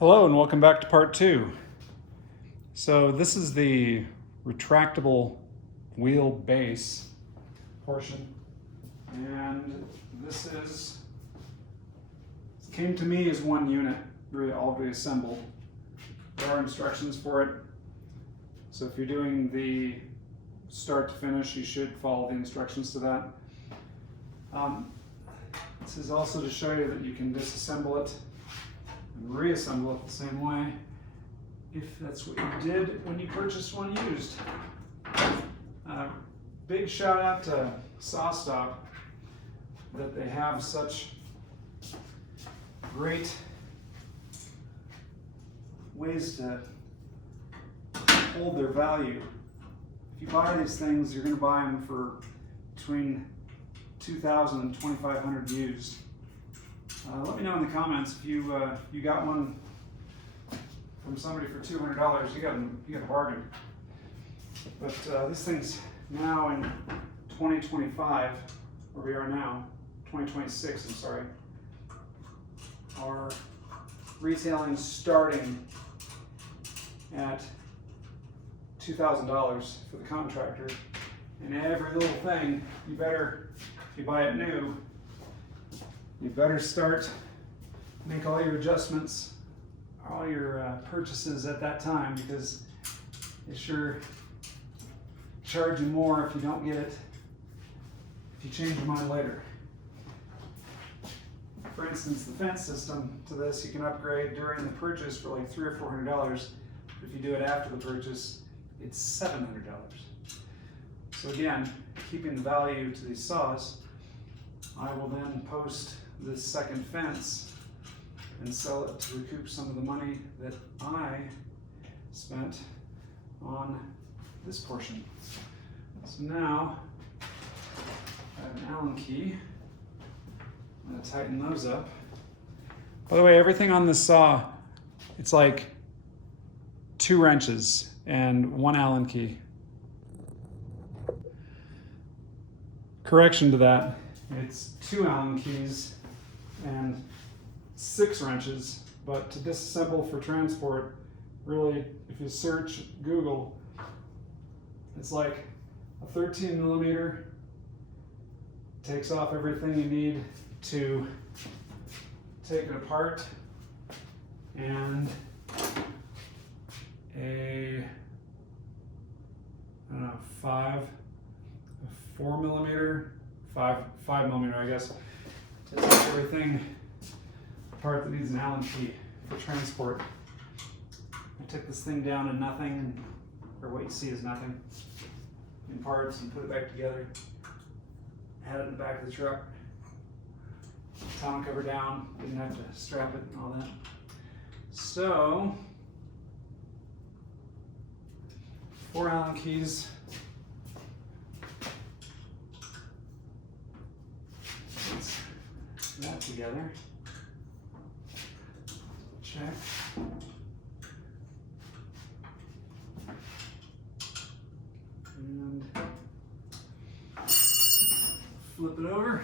Hello and welcome back to part 2. So this is the retractable wheel base portion, and this came to me as one unit, really all reassembled. There are instructions for it, so if you're doing the start to finish, you should follow the instructions to that. This is also to show you that you can disassemble it and reassemble it the same way if that's what you did when you purchased one used. Big shout out to SAWSTOP that they have such great ways to hold their value. If you buy these things, you're going to buy them for between $2,000 and $2,500 used. Let me know in the comments if you got one from somebody for $200. You got a bargain. But this thing's now in 2025, where we are now, 2026. I'm sorry. Our retailing starting at $2,000 for the contractor, and every little thing you better, if you buy it new, you better make all your adjustments, all your purchases at that time, because they sure charge you more if you don't get it, if you change your mind later. For instance, the fence system to this you can upgrade during the purchase for like $300 or $400. If you do it after the purchase, it's $700. So again, keeping the value to these saws, I will then post this second fence and sell it to recoup some of the money that I spent on this portion. So now I have an Allen key. I'm going to tighten those up. By the way, everything on this saw, it's like 2 wrenches and 1 Allen key. Correction to that, it's 2 Allen keys and 6 wrenches, but to disassemble for transport, really, if you search Google, it's like a 13 millimeter, takes off everything you need to take it apart, and a 4 millimeter, 5 millimeter, I guess, to take everything apart that needs an Allen key for transport. I took this thing down to nothing, or what you see is nothing, in parts, and put it back together. Had it in the back of the truck. Tongue cover down, didn't have to strap it and all that. So, 4 Allen keys. Let's put that together. Check. And flip it over.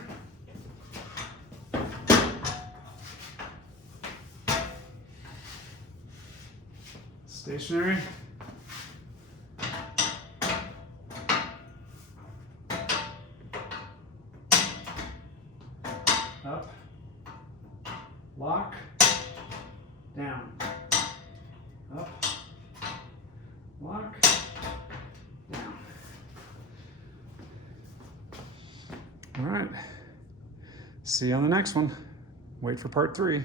Stationary. Up. Lock. Down. Up. Lock. Down. All right. See you on the next one. Wait for part 3.